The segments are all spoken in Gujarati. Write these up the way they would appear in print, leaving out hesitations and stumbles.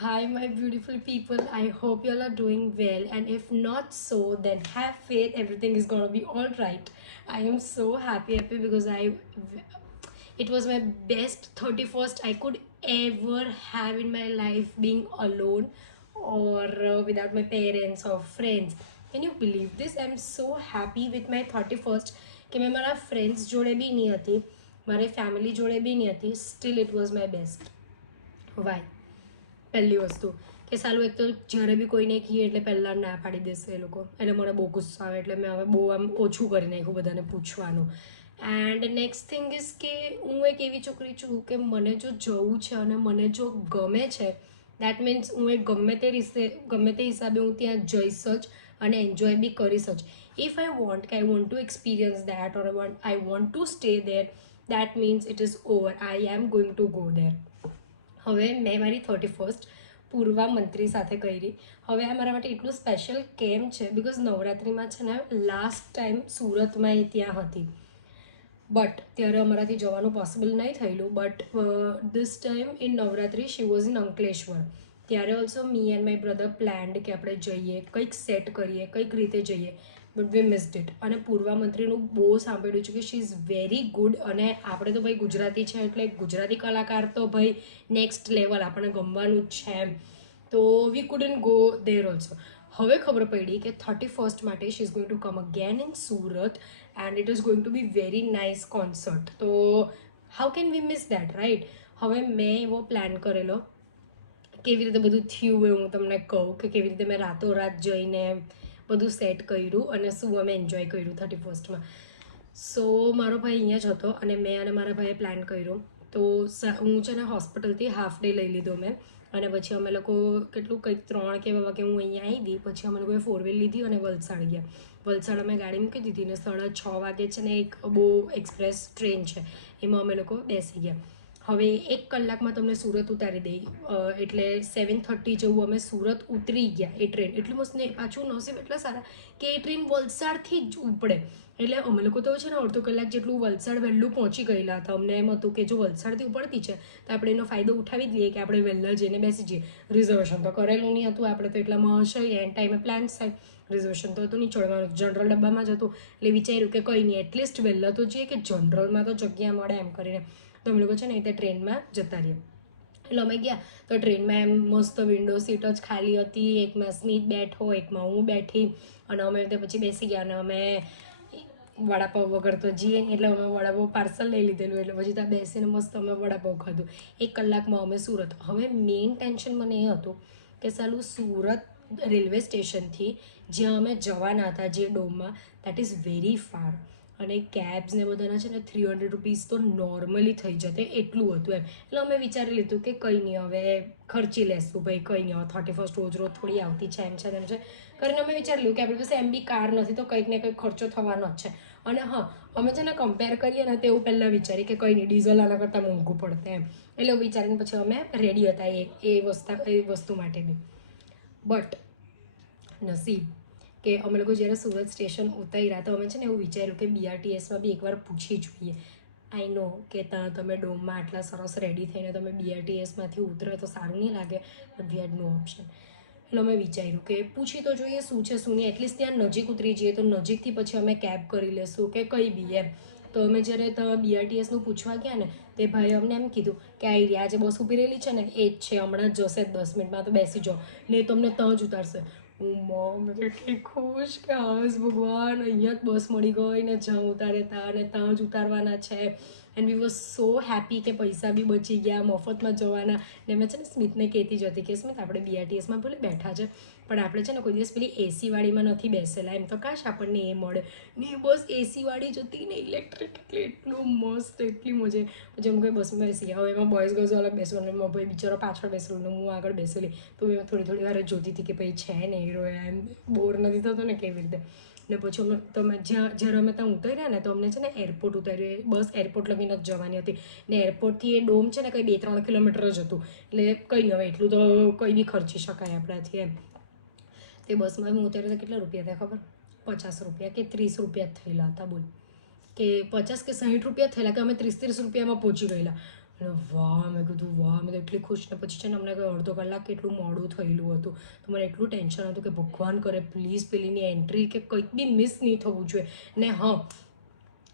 Hi, my beautiful people. I hope you all are doing well, and if not so, then have faith. Everything is gonna be all right. I am so happy because it was my best 31st I could ever have in my life, being alone or without my parents or friends. Can you believe this? I'm so happy with my 31st કે મેં મારા ફ્રેન્ડ્સ જોડે બી નહીં હતી, મારી ફેમિલી જોડે બી નહીં હતી. Still it was my best. Why? પહેલી વસ્તુ કે સાલું એક તો જ્યારે બી કોઈને કહીએ એટલે પહેલાં ના પાડી દેશે એ લોકો, એટલે મને બહુ ગુસ્સો આવે, એટલે મેં હવે બહુ આમ ઓછું કરી નાખ્યું બધાને પૂછવાનું. એન્ડ નેક્સ્ટ થિંગ ઇઝ કે હું એક એવી છોકરી છું કે મને જો જવું છે અને મને જો ગમે છે, દેટ મીન્સ હું એ ગમે તે હિસાબે હું ત્યાં જઈશ જ અને એન્જોય બી કરીશ જ. If I want to experience that or I want to stay there, that means it is over. I am going to go દેર. હવે મેં મારી 31st પૂર્વા મંત્રી સાથે કરી. હવે આ મારા માટે એટલું સ્પેશિયલ કેમ છે બિકોઝ નવરાત્રિમાં છે ને લાસ્ટ ટાઈમ સુરતમાં એ ત્યાં હતી, બટ ત્યારે અમારાથી જવાનું પોસિબલ નહીં થયેલું. But this time in Navratri she was in Ankleshwar. ત્યારે also me and my brother planned કે આપણે જઈએ, કંઈક સેટ કરીએ, કંઈક રીતે જઈએ, બટ વી મિસ્ડ ઇટ. અને પૂર્વા મંત્રીનું બહુ સાંભળ્યું છે કે શી ઇઝ વેરી ગુડ, અને આપણે તો ભાઈ ગુજરાતી છે એટલે ગુજરાતી કલાકાર તો ભાઈ નેક્સ્ટ લેવલ, આપણને ગમવાનું જ છે એમ. તો we couldn't go there also. હવે ખબર પડી કે 31st માટે she is going to come again in Surat and it is going to be very nice concert. તો how can we miss that, right? હવે મેં એવો પ્લાન કરેલો, કેવી રીતે બધું થયું એ હું તમને કહું કે કેવી રીતે મેં રાતોરાત જઈને બધું સેટ કર્યું અને શું અમે એન્જોય કર્યું 31સ્ટમાં. સો મારો ભાઈ અહીંયા જ હતો અને મેં અને મારા ભાઈએ પ્લાન કર્યું. તો હું છે ને હોસ્પિટલથી હાફ ડે લઈ લીધો મેં, અને પછી અમે લોકો કેટલું કંઈક 3 કે વાગે હું અહીંયા આવી. પછી અમે લોકોએ 4 વ્હીલ લીધી અને વલસાડ ગયા. વલસાડ અમે ગાડી મૂકી દીધી ને 6:30 વાગે છે ને એક બહુ એક્સપ્રેસ ટ્રેન છે, એમાં અમે લોકો બેસી ગયા. હવે 1 કલાકમાં તમને સુરત ઉતારી દઈ, એટલે 7:30 જેવું અમે સુરત ઉતરી ગયા. એ ટ્રેન એટલું મસ્ત ને પાછું નસીબ એટલા સારા કે એ ટ્રેન વલસાડથી જ ઉપડે. એટલે અમે લોકો તો છે ને અડધો કલાક જેટલું વલસાડ વહેલું પહોંચી ગયેલા હતા. અમને એમ હતું કે જો વલસાડથી ઉપડતી છે તો આપણે એનો ફાયદો ઉઠાવી જ લઈએ કે આપણે વહેલા જઈને બેસી જઈએ. રિઝર્વેશન તો કરેલું નહીં હતું, આપણે તો એટલામાં હશે એન્ડ ટાઈમે પ્લાન થાય. રિઝર્વેશન તો હતું નહીં, ચડવાનું જનરલ ડબ્બામાં જ હતું. એટલે વિચાર્યું કે કંઈ નહીં, એટલીસ્ટ વહેલા તો જઈએ કે જનરલમાં તો જગ્યા મળે એમ કરીને. તો અમે લોકો છે ને એ ટ્રેનમાં જતા રહ્યા. એટલે અમે ગયા તો ટ્રેનમાં એમ મસ્ત વિન્ડો સીટ જ ખાલી હતી. એકમાં સ્મિત બેઠો, એકમાં હું બેઠી, અને અમે તે પછી બેસી ગયા. અને અમે વડાપાવ વગર તો જઈએ, એટલે અમે વડાપાવ પાર્સલ લઈ લીધેલું. એટલે પછી ત્યાં બેસીને મસ્ત અમે વડાપાવ ખાધું. 1 કલાકમાં અમે સુરત. હવે મેઇન ટેન્શન મને એ હતું કે સાલું સુરત રેલવે સ્ટેશનથી જ્યાં અમે જવાના હતા જે ડોમમાં, દેટ ઇઝ વેરી ફાર. અને કેબ્સ ને બધાના છે ને 300 રૂપીસ તો નોર્મલી થઈ જતે, એટલું હતું એમ. એટલે અમે વિચારી લીધું કે કંઈ નહીં, હવે ખર્ચી લેશું ભાઈ, કંઈ નહીં, હવે 31st રોજ થોડી આવતી છે એમ છે તેમ છે કરીને અમે વિચારી લીધું કે આપણી પાસે એમ બી કાર નથી તો કંઈક ને કંઈક ખર્ચો થવાનો જ છે. અને હા, અમે છે ને કમ્પેર કરીએ ને તો એવું પહેલાં વિચારીએ કે કંઈ નહીં, ડીઝલ આના કરતાં મોંઘું પડતે એમ. એટલે વિચારીને પછી અમે રેડી હતા એ વસ્તુ માટે બી. બટ નસીબ કે અમે લોકો જ્યારે સુરત સ્ટેશન ઉતર્યા તો અમે છે ને એવું વિચાર્યું કે BRTSમાં બી એકવાર પૂછી જોઈએ. આઈ નો કે ત્યાં તમે ડોમમાં આટલા સરસ રેડી થઈને તમે BRTSમાંથી ઉતરો તો સારું નહીં લાગે, but we head no option. એટલે અમે વિચાર્યું કે પૂછી તો જોઈએ શું છે શું નહીં, એટલીસ્ટ ત્યાં નજીક ઉતરી જઈએ તો નજીકથી પછી અમે કેબ કરી લેશું કે કંઈ બી એમ. તો અમે જ્યારે ત્યાં BRTSનું પૂછવા ગયા ને તે ભાઈ અમને એમ કીધું કે આ એરિયા જે બસ ઊભી રહેલી છે ને એ જ છે, હમણાં જ જશે 10 મિનિટમાં, તો બેસી જાઓ ને તમને ત્યાં જ ઉતારશે. હું એટલી ખુશ કે હાશ ભગવાન, અહીંયા જ બસ મળી ગઈ ને જ્યાં ઉતારે ત્યાં જ ઉતારવાના છે. And we was so happy કે પૈસા બી બચી ગયા, મફતમાં જવાના. ને મેં છે ને સ્મિતને કહેતી જ હતી કે સ્મિત આપણે BRTSમાં ભલે બેઠા છે પણ આપણે છે ને કોઈ દિવસ પેલી એસીવાળીમાં નથી બેસેલા, એમ તો કાશ આપણને એ મળે. ને બસ એસીવાળી જ હતી ને ઇલેક્ટ્રિક, એટલે એટલું મસ્ત, એટલી મજા. પછી અમે કોઈ બસમાં બેસી ગયા. હવે એમાં બોયઝ ગર્લ્સ અલગ બેસવાનું, એમાં ભાઈ બિચારો પાછળ બેસેલું ને હું આગળ બેસેલી. તો મેં થોડી વાર જોતી હતી કે ભાઈ છે ને હીરો, એમ બોર નથી થતો ને કેવી રીતે. ને પછી તમે જ્યારે અમે ત્યાં ઉતર્યા ને તો અમને છે ને એરપોર્ટ ઉતાર્યું. બસ એરપોર્ટ લગીને જ જવાની હતી ને એરપોર્ટથી એ ડોમ છે ને કંઈ 2-3 કિલોમીટર જ હતું. એટલે કંઈ નહીં, હવે એટલું તો કંઈ બી ખર્ચી શકાય આપણાથી એમ. તે બસમાં હું ઉતર્યો તો કેટલા રૂપિયા થયા ખબર? 50 રૂપિયા કે 30 રૂપિયા જ થયેલા હતા. બોલ, કે 50 કે 60 રૂપિયા થયેલા કે અમે 30 રૂપિયામાં પહોંચી ગયેલા. અને વાહ, મેં કીધું વાહ, મેં તો એટલી ખુશ. ને પછી છે ને અમને કંઈ અડધો કલાક કેટલું મોડું થયેલું હતું, તો મને એટલું ટેન્શન હતું કે ભગવાન કરે પ્લીઝ પેલીની એન્ટ્રી કે કંઈક બી મિસ નહીં થવું જોઈએ. ને હા,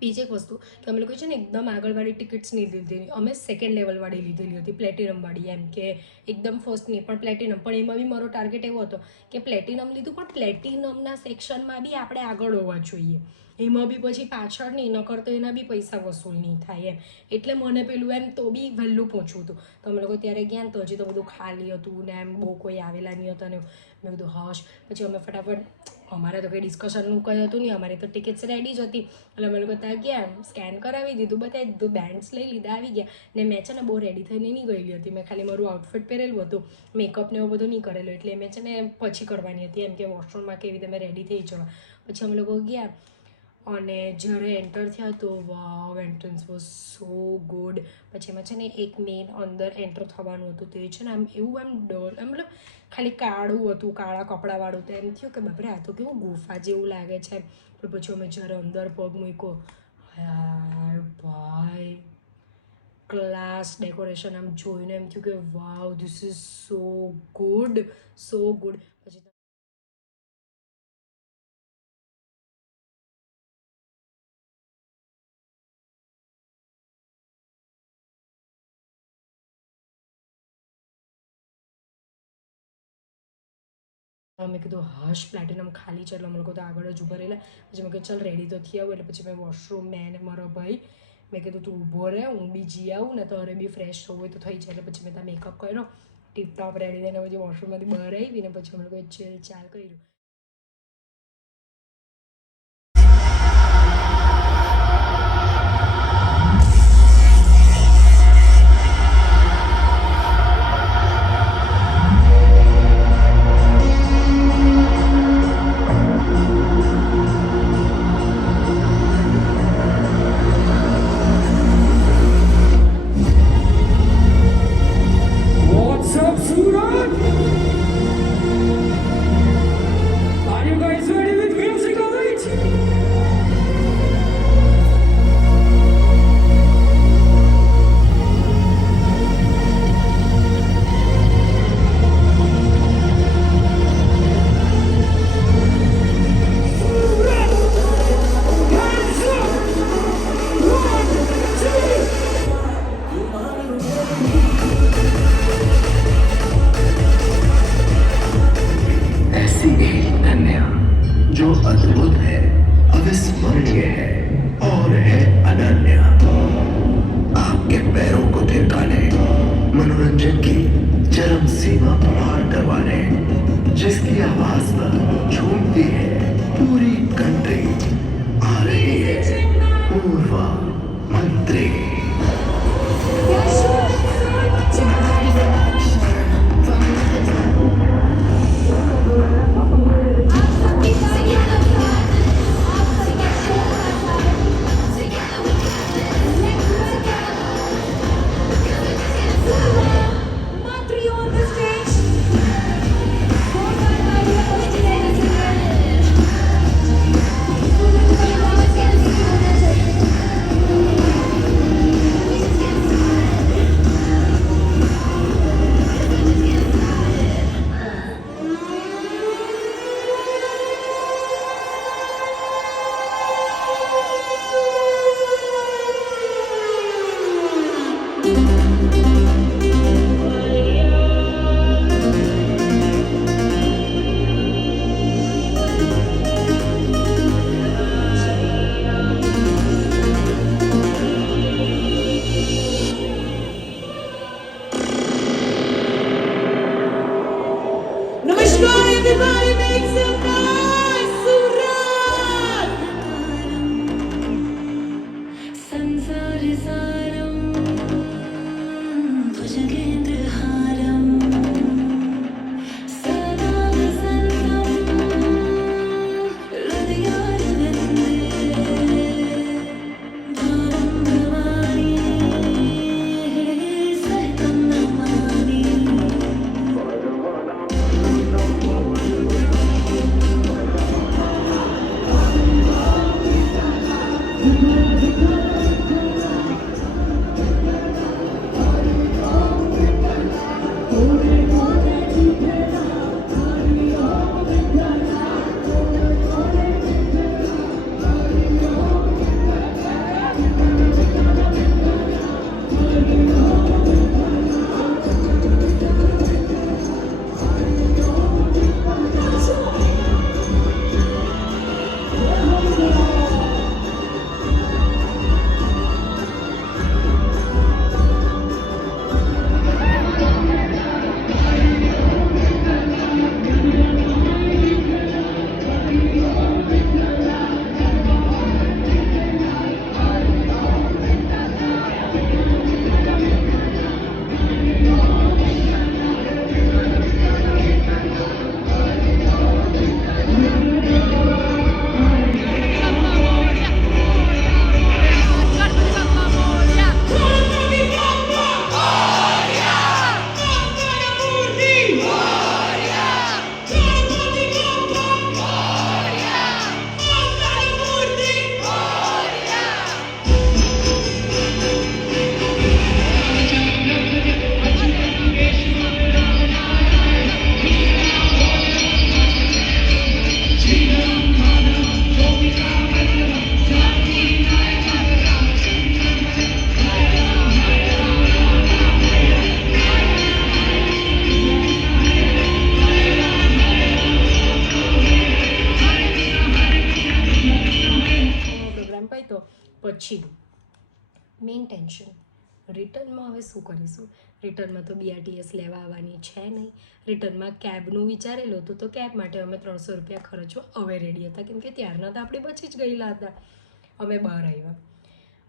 બીજી એક વસ્તુ કે અમે લોકો છે ને એકદમ આગળવાળી ટિકિટ્સ નહીં લીધેલી, અમે સેકન્ડ લેવલવાળી લીધેલી હતી, પ્લેટિનમવાળી. એમ કે એકદમ ફર્સ્ટ નહીં પણ પ્લેટિનમ. પણ એમાં બી મારો ટાર્ગેટ એવો હતો કે પ્લેટિનમ લીધું પણ પ્લેટિનમના સેક્શનમાં બી આપણે આગળ હોવા જોઈએ, એમાં બી પછી પાછળ નહીં, ન કરતો એના બી પૈસા વસૂલ નહીં થાય એમ. એટલે મને પેલું એમ તો બી વહેલું પહોંચવું હતું. તો અમે લોકો ત્યારે ગયા ને તો હજી તો બધું ખાલી હતું ને એમ બહુ કોઈ આવેલા નહીં હતા ને મેં કીધું હશ. પછી અમે ફટાફટ, અમારે તો કંઈ ડિસ્કશનનું કંઈ હતું નહીં, અમારી તો ટિકિટ્સ રેડી જ હતી. એટલે અમે લોકો ત્યાં ગયા, સ્કેન કરાવી દીધું, બતાવી દીધું, બેન્ડ્સ લઈ લીધા, આવી ગયા. ને મેં છે ને બહુ રેડી થઈને નહીં ગયેલી હતી, મેં ખાલી મારું આઉટફિટ પહેરેલું હતું, મેકઅપ ને એવું બધું નહીં કરેલું. એટલે મેં છે ને પછી કરવાની હતી એમ કે વોશરૂમમાં કેવી રીતે મેં રેડી થઈ જવા. પછી અમે લોકો ગયા અને જ્યારે એન્ટર થયા તો વાવ, એન્ટ્રન્સ વોઝ સો ગુડ. પછી એમાં છે ને એક મેઇન અંદર એન્ટર થવાનું હતું, તે છે ને આમ એવું એમ ડર, એમ મતલબ ખાલી કાળું હતું, કાળા કપડાવાળું. તો એમ થયું કે બાપરે આ તો કેવું ગુફા જેવું લાગે છે. પણ પછી અમે જ્યારે અંદર પગ મૂક્યો, યાર ભાઈ ક્લાસ ડેકોરેશન આમ જોઈને એમ થયું કે wow, this is so good, so good. પછી મેં કીધું હશ, પ્લેટિનમ ખાલી છે એટલે અમે લોકો તો આગળ જ ઊભા રહેલા. પછી મેં કીધું ચાલ રેડી તો થઈ આવું. એટલે પછી મેં વોશરૂમ, મેં ને મારો ભાઈ, મેં કીધું તું ઊભો રહે, હું બી જી આવું ને તારે બી ફ્રેશ થવું હોય તો થઈ જાય. એટલે પછી મેં ત્યાં મેકઅપ કર્યો, ટીપટોપ રેડી થઈને પછી વોશરૂમમાંથી બહાર આવી ને પછી અમે લોકોએ ચાલ કર્યું. What's up, Surat? Are you guys ready with music of it? Surat! Hands up! 1, 2 ऐसी एक कन्या जो अद्भुत है, अविस्मरणीय है और है अनन्य। आपके पैरों को थिरकाने, मनोरंजन की चरम सीमा पार करवाने, जिसकी आवाज पर झूमती है पूरी कंट्री, आ रही है पूर्वा मंत्री। Matri on the stage. Ladies and gentlemen. Tension. રિટર્નમાં હવે શું કરીશું? રિટર્નમાં તો BRTS લેવા આવવાની છે નહીં. રિટર્નમાં કેબનું વિચારેલું હતું તો કેબ માટે અમે 300 રૂપિયા ખર્ચવા હવે રેડી હતા, કેમ કે ત્યારના તો આપણે બચી જ ગયેલા હતા. અમે બહાર આવ્યા,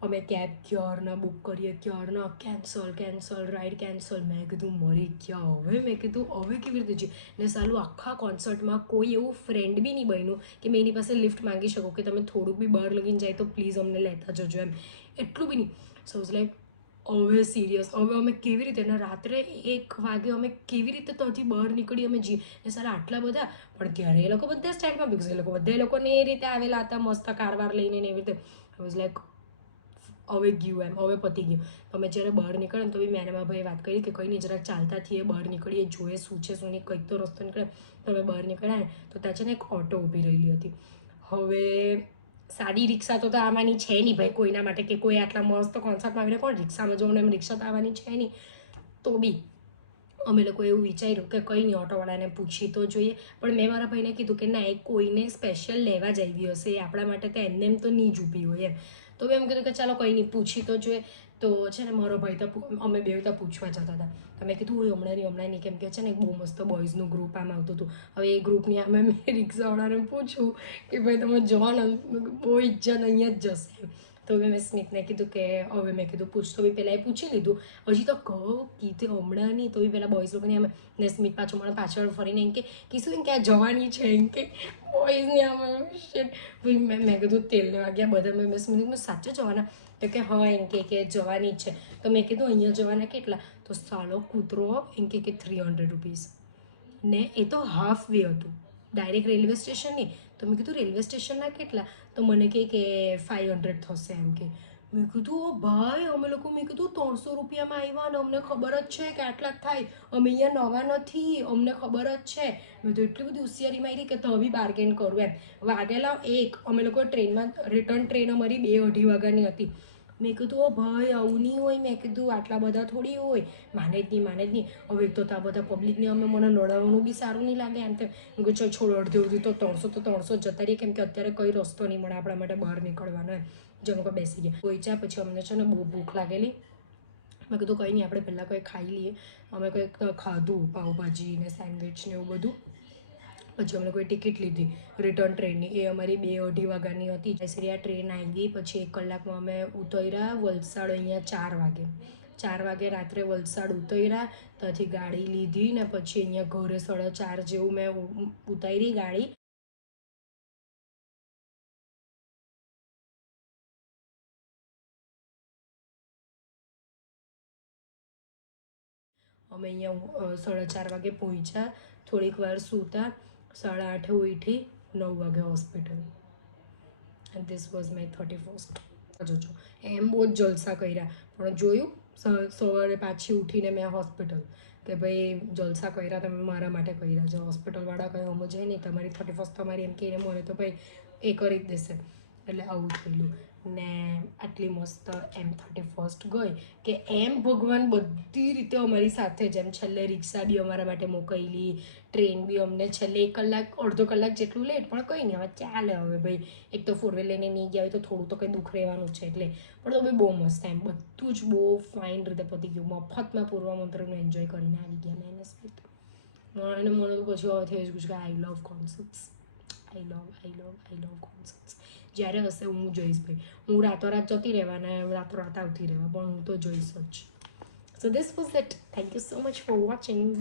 અમે કેબ ક્યારના બુક કરીએ, ક્યારના કેન્સલ રાઈડ કેન્સલ. મેં કીધું મરી ગયા હવે. મેં કીધું હવે કેવી રીતે જઈએ? ને સાલું આખા કોન્સર્ટમાં કોઈ એવું ફ્રેન્ડ બી નહીં બન્યું કે મેં એની પાસે લિફ્ટ માંગી શકું કે તમે થોડુંક બી બહાર લગીને જાય તો પ્લીઝ અમને લેતા જજો એમ. એટલું બી નહીં. સો વોઝ લાઈક હવે સિરિયસ. હવે અમે કેવી રીતે, ને રાત્રે 1 વાગે અમે કેવી રીતે ત્યાંથી બહાર નીકળી અમે જઈએ? ને સારા આટલા બધા, પણ ત્યારે એ લોકો બધા સ્ટેન્ડમાં, બિકોઝ એ લોકો બધા એ લોકોને એ રીતે આવેલા હતા મસ્ત કારવાર લઈને ને એવી રીતે. આઈ વોઝ લાઈક હવે ગયું એમ, હવે પતી ગયું. તો અમે જ્યારે બહાર નીકળે ને તો બી મેં ભાઈ વાત કરી કે કંઈ નહીં, જરાક ચાલતા થઈએ, બહાર નીકળીએ, જોઈએ શું છે શું નહીં, કંઈક તો રસ્તો નીકળે. તો અમે બહાર નીકળ્યા ને તો ત્યાં છે ને એક ઓટો ઊભી રહેલી હતી. હવે સાદી રિક્ષા તો આવવાની છે નહીં ભાઈ કોઈના માટે, કે કોઈ આટલા મસ્ત કોન્સર્ટમાં આવીને કોણ રિક્ષામાં જવું, ને એમ રિક્ષા તો આવવાની છે નહીં. તો બી અમે લોકો એવું વિચાર્યું કે કંઈ નહીં, ઓટોવાળાને પૂછી તો જોઈએ. પણ મેં મારા ભાઈને કીધું કે ના, એ કોઈને સ્પેશિયલ લેવા જ આવી હશે, એ આપણા માટે તો એમને એમ તો નહીં જ ઊભી હોય એમ. તો મેં એમ કીધું કે ચાલો કંઈ નહીં, પૂછી તો જોઈએ. તો છે ને મારો ભાઈ તો અમે બે તો પૂછવા જતા હતા. તો મેં કીધું હોય હમણાં નહીં, કેમ કે છે ને એક બહુ મસ્ત બોયઝનું ગ્રુપ આમ આવતું હતું. હવે એ ગ્રુપની આમે મેં રિક્ષાવાળાને પૂછું કે ભાઈ તમે જવાનું, બહુ ઇજ્જત અહીંયા જ જશે એમ. તો મેં સ્મિતને કીધું કે હવે મેં કીધું પૂછ. તો બી પહેલાં એ પૂછી લીધું. હજી તો કીધું હમણાં નહીં, તો બી પહેલાં બોયઝ લોકોની અમે, ને સ્મિત પાછું મને પાછળ ફરીને એમ કે શું એમ કે આ જવાની છે એમ કે બોયઝની આમાં શેટ. મેં કીધું તેલને વાગ્યા બધા. મેં સ્મિત સાચું જવાના? તો કે હા એમ કે જવાની જ છે. તો મેં કીધું અહીંયા જવાના કેટલા? તો સાલો કૂતરો એમ કે 300 રૂપીસ. ને એ તો હાફ વે હતું, ડાયરેક્ટ રેલવે સ્ટેશન નહીં. તો મેં કીધું રેલવે સ્ટેશનના કેટલા? તો મને કહે કે 500 થશે એમ કે. મેં કીધું ઓ ભાઈ, અમે લોકો મેં કીધું 300 રૂપિયામાં આવ્યા ને અમને ખબર જ છે કે આટલા જ થાય, અમે અહીંયા નવા નથી, અમને ખબર જ છે. મેં તો એટલી બધી હોશિયારી મારી કે તો બી બાર્ગેન કરું એમ. વાગેલા 1, અમે લોકો ટ્રેનમાં, રિટર્ન ટ્રેન અમારી 2-2:30 વાગ્યાની હતી. મેં કીધું ઓ ભાઈ આવું નહીં હોય. મેં કીધું આટલા બધા થોડી હોય. માને જ નહીં. હવે એક તો આ બધા પબ્લિકને અમે મને લડાવવાનું બી સારું નહીં લાગે એમ તેમ. મેં કીધું ચાલ છોડ, અડધી તો 300 જતા રહીએ, કેમ કે અત્યારે કંઈ રસ્તો નહીં મળે આપણા માટે બહાર નીકળવાનો એમ. જે લોકો બેસી ગયા પહોંચ્યા પછી અમને છે ને બહુ ભૂખ લાગેલી. મેં કીધું કંઈ નહીં, આપણે પહેલાં કંઈ ખાઈ લઈએ. અમે કંઈક ખાધું, પાઉંભાજી ને સેન્ડવિચ ને એવું બધું. પછી અમે લોકોએ ટિકિટ લીધી રિટર્ન ટ્રેનની. એ અમારી 2-2:30 વાગ્યાની હતી. જયશ્રી આ ટ્રેન આવી પછી 1 કલાકમાં અમે ઉતર્યા વલસાડ અહીંયા 4 વાગે. 4 વાગે રાત્રે વલસાડ ઉતર્યા. ત્યાંથી ગાડી લીધી ને પછી અહીંયા ઘરે 4:30 જેવું મેં ઉતારી ગાડી. અમે અહીંયા 4:30 વાગે પહોંચ્યા. થોડીક વાર સૂતા, 8:30 ઉઠી, 9 વાગે hospital. And this was my 31st. જોજો એમ બહુ જ જલસા કર્યા, પણ જોયું સવારે પાછી ઉઠીને મેં હોસ્પિટલ કે ભાઈ જલસા કર્યા તમે મારા માટે કર્યા છે. હોસ્પિટલવાળા કંઈ સમજે નહીં, તમારી 31st તમારી એમ કહીને મને તો ભાઈ એ કરી જ દેશે. એટલે આવું થયેલું. ને આટલી મસ્ત એમ 31st ગઈ કે એમ ભગવાન બધી રીતે અમારી સાથે, જેમ છેલ્લે રિક્ષા બી અમારા માટે મોકલી, ટ્રેન બી અમને છેલ્લે 1 કલાક, અડધો કલાક જેટલું લેટ, પણ કંઈ નહીં, હવે ચાલે. હવે ભાઈ એક તો 4-wheel લઈને નહીં ગયા હોય તો થોડું તો કંઈ દુઃખ રહેવાનું છે એટલે. પણ તો ભાઈ બહુ મસ્ત એમ બધું જ બહુ ફાઇન રીતે પતી ગયું. મફતમાં પૂર્વ મંત્રનું એન્જોય કરીને આવી ગયા મેં એને સ્મિત. અને મને તો પછી હવે થઈ ગયું કે આઈ લવ કોન્સર્ટ્સ. આઈ લવ કોન્સર્ટ્સ. જ્યારે હશે હું જોઈશ ભાઈ. હું રાતોરાત જતી રહેવાના, રાતોરાત આવતી રહેવા, પણ હું તો જોઈશ જ. So this was it. Thank you so much for watching.